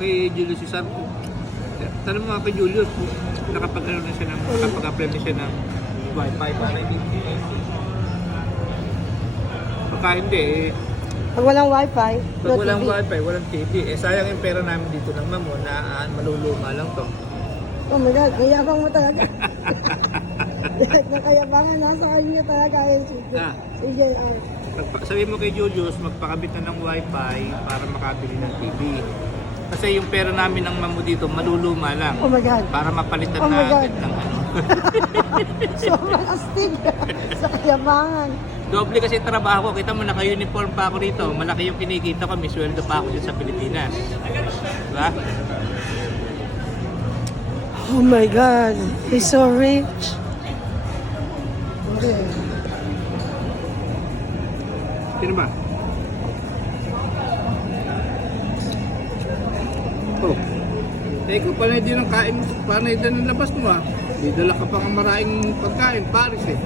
Kay Julius Cesar po. Tanong mo nga kay Julius po, nakapag-ano na siya ng, nakapag-apply na siya ng Wi-Fi para hindi. Baka hindi eh. Pag walang wifi, Pag walang Wi-Fi, walang TV. Eh sayang yung pera namin dito ng mamo na maluluma lang to. Oh my God, kayabang mo talaga. Nakayabangan, nasa kanya talaga yun. Ah. Sige, Sabi mo kay Julius, magpakabit na ng Wi-Fi para makabili ng TV. Kasi yung pera namin ng mamo dito, maluluma lang. Oh my God. Para mapalitan Oh my natin God. ng ano. Sobrang astig sa kayabangan. Doble kasi trabaho ko. Kita mo, naka-uniform pa ako dito. Malaki yung kinikita ko. May sweldo pa ako dito sa Pilipinas. Diba? Oh my God, he's so rich. Sino ba? Oh. Ikaw, panay din ang kain. Panay din ang labas mo ah. May dala ka pang maraming pagkain. Paris eh.